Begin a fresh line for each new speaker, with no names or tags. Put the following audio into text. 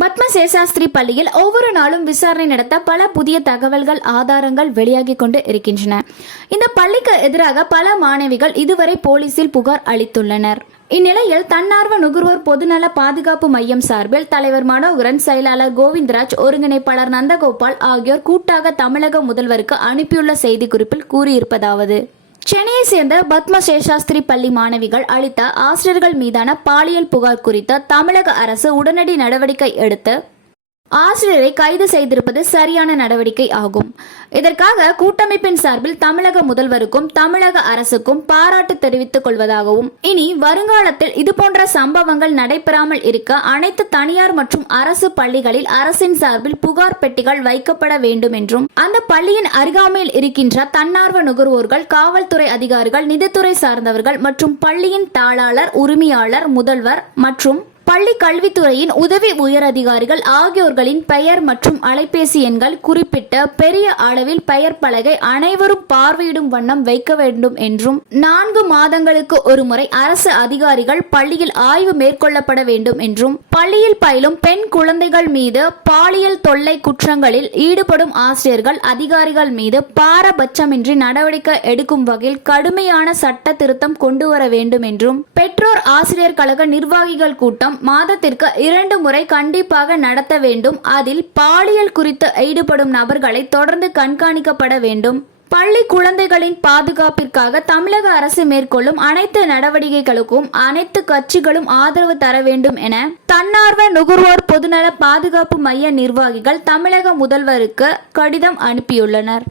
பத்ம சேஷாஸ்திரி பள்ளியில் ஒவ்வொரு நாளும் விசாரணை நடத்த பல புதிய தகவல்கள் ஆதாரங்கள் வெளியாகி கொண்டு இருக்கின்றன. இந்த பள்ளிக்கு எதிராக பல மாணவிகள் இதுவரை போலீசில் புகார் அளித்துள்ளனர். இந்நிலையில் தன்னார்வ நுகர்வோர் பொதுநல பாதுகாப்பு மையம் சார்பில் தலைவர் மனோகரன் செயலாளர் கோவிந்தராஜ் ஒருங்கிணைப்பாளர் நந்தகோபால் ஆகியோர் கூட்டாக தமிழக முதல்வருக்கு அனுப்பியுள்ள செய்திக்குறிப்பில் கூறியிருப்பதாவது சென்னையை சேர்ந்த பத்ம சேஷாஸ்திரி பள்ளி மாணவிகள் அளித்த ஆசிரியர்கள் மீதான பாலியல் புகார் குறித்த தமிழக அரசு உடனடி நடவடிக்கை எடுத்து ஆசிரியரை கைது செய்திருப்பது சரியான நடவடிக்கை ஆகும். இதற்காக கூட்டமைப்பின் சார்பில் தமிழக முதல்வருக்கும் தமிழக அரசுக்கும் பாராட்டு தெரிவித்துக் கொள்வதாகவும் இனி வருங்காலத்தில் இதுபோன்ற சம்பவங்கள் நடைபெறாமல் இருக்க அனைத்து தனியார் மற்றும் அரசு பள்ளிகளில் அரசின் சார்பில் புகார் பெட்டிகள் வைக்கப்பட வேண்டும் என்றும் அந்த பள்ளியின் அருகாமையில் இருக்கின்ற தன்னார்வ நுகர்வோர்கள் காவல்துறை அதிகாரிகள் நிதித்துறை சார்ந்தவர்கள் மற்றும் பள்ளியின் தாளாளர் உரிமையாளர் முதல்வர் மற்றும் பள்ளி கல்வித்துறையின் உதவி உயரதிகாரிகள் ஆகியோர்களின் பெயர் மற்றும் அலைபேசி எண்கள் குறிப்பிட்ட பெரிய அளவில் பெயர் பலகை அனைவரும் பார்வையிடும் வண்ணம் வைக்க வேண்டும் என்றும் நான்கு மாதங்களுக்கு ஒருமுறை அரசு அதிகாரிகள் பள்ளியில் ஆய்வு மேற்கொள்ளப்பட வேண்டும் என்றும் பள்ளியில் பயிலும் பெண் குழந்தைகள் மீது பாலியல் தொல்லை குற்றங்களில் ஈடுபடும் ஆசிரியர்கள் அதிகாரிகள் மீது பாரபட்சமின்றி நடவடிக்கை எடுக்கும் வகையில் கடுமையான சட்ட திருத்தம் கொண்டு வர வேண்டும் என்றும் பெற்றோர் ஆசிரியர் கழக நிர்வாகிகள் கூட்டம் மாதத்திற்கு இரண்டு முறை கண்டிப்பாக நடத்த வேண்டும். அதில் பாலியல் குறித்து ஈடுபடும் நபர்களை தொடர்ந்து கண்காணிக்கப்பட வேண்டும். பள்ளி குழந்தைகளின் பாதுகாப்பிற்காக தமிழக அரசு மேற்கொள்ளும் அனைத்து நடவடிக்கைகளுக்கும் அனைத்து கட்சிகளும் ஆதரவு தர வேண்டும் என தன்னார்வ நுகர்வோர் பொதுநல பாதுகாப்பு மைய நிர்வாகிகள் தமிழக முதல்வருக்கு கடிதம் அனுப்பியுள்ளனர்.